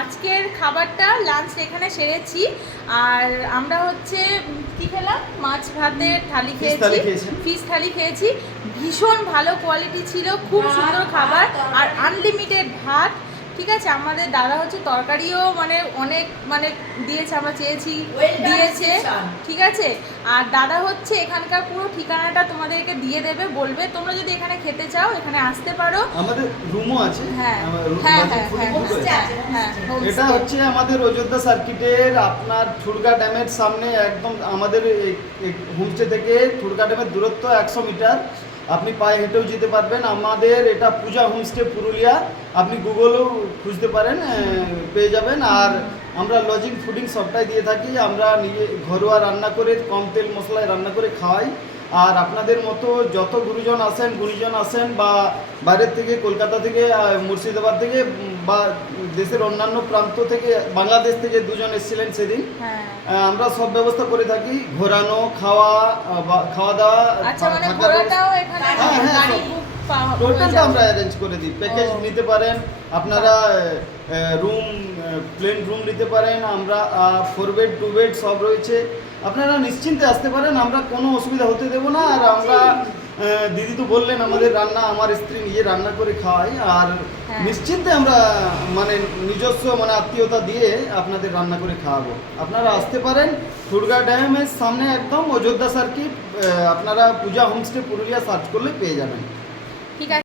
আজকের খাবারটা লাঞ্চ এখানে সেরেছি। আর আমরা হচ্ছে কি খেলাম, মাছ ভাতের থালি খেয়েছি, ফিশ থালি খেয়েছি। ভীষণ ভালো কোয়ালিটি ছিল, খুব সুন্দর খাবার আর আনলিমিটেড ভাত। ঠিক আছে, আমাদের দাদা হচ্ছে তরকারিও মানে অনেক মানে দিয়েছে, আমরা চেয়েছি দিয়েছে। ঠিক আছে, আর দাদা হচ্ছে এখানকার পুরো ঠিকানাটা তোমাদেরকে দিয়ে দেবে, বলবে তোমরা যদি এখানে খেতে চাও এখানে আসতে পারো। আমাদের রুমও আছে। হ্যাঁ হ্যাঁ হ্যাঁ, এটা হচ্ছে আমাদের অযোধ্যা সার্কিটের আপনার ঠুরকা ড্যামের সামনে একদম। আমাদের হোমস্টে থেকে ঠুরকা ড্যামের দূরত্ব 100 মিটার, আপনি পায়ে হেঁটেও যেতে পারবেন। আমাদের এটা পূজা হোমস্টে পুরুলিয়া, আপনি গুগলেও খুঁজতে পারেন, পেয়ে যাবেন। আর আমরা লজিং ফুডিং সবটাই দিয়ে থাকি। আমরা নিজে ঘরোয়া রান্না করে কম তেল মশলায় রান্না করে খাওয়াই। আর আপনাদের মতো যত গুরুজন আসেন বা বাইরের থেকে, কলকাতা থেকে, মুর্শিদাবাদ থেকে বা দেশের অন্যান্য প্রান্ত থেকে, বাংলাদেশ থেকে 2 জন এসেছিলেন সেদিন। আমরা সব ব্যবস্থা করে থাকি, ঘোরানো, খাওয়া দাওয়া, টোটালটা আমরা অ্যারেঞ্জ করে দিই। প্যাকেজ নিতে পারেন আপনারা, রুম, প্লেন রুম নিতে পারেন। আমরা 4 বেড 2 বেড সব রয়েছে, আপনারা নিশ্চিন্তে আসতে পারেন, আমরা কোনো অসুবিধা হতে দেবো না। আর আমরা দিদি তো বললেন আমাদের রান্না, আমার স্ত্রী নিজে রান্না করে খাওয়াই। আর নিশ্চিন্তে আমরা মানে নিজস্ব মানে আত্মীয়তা দিয়ে আপনাদের রান্না করে খাওয়াবো। আপনারা আসতে পারেন, ঠুরকা ড্যামের সামনে একদম অযোধ্যা সার্কিট, আপনারা পূজা হোমস্টে পুরুলিয়া সার্চ করলে পেয়ে যাবেন। ঠিক আছে।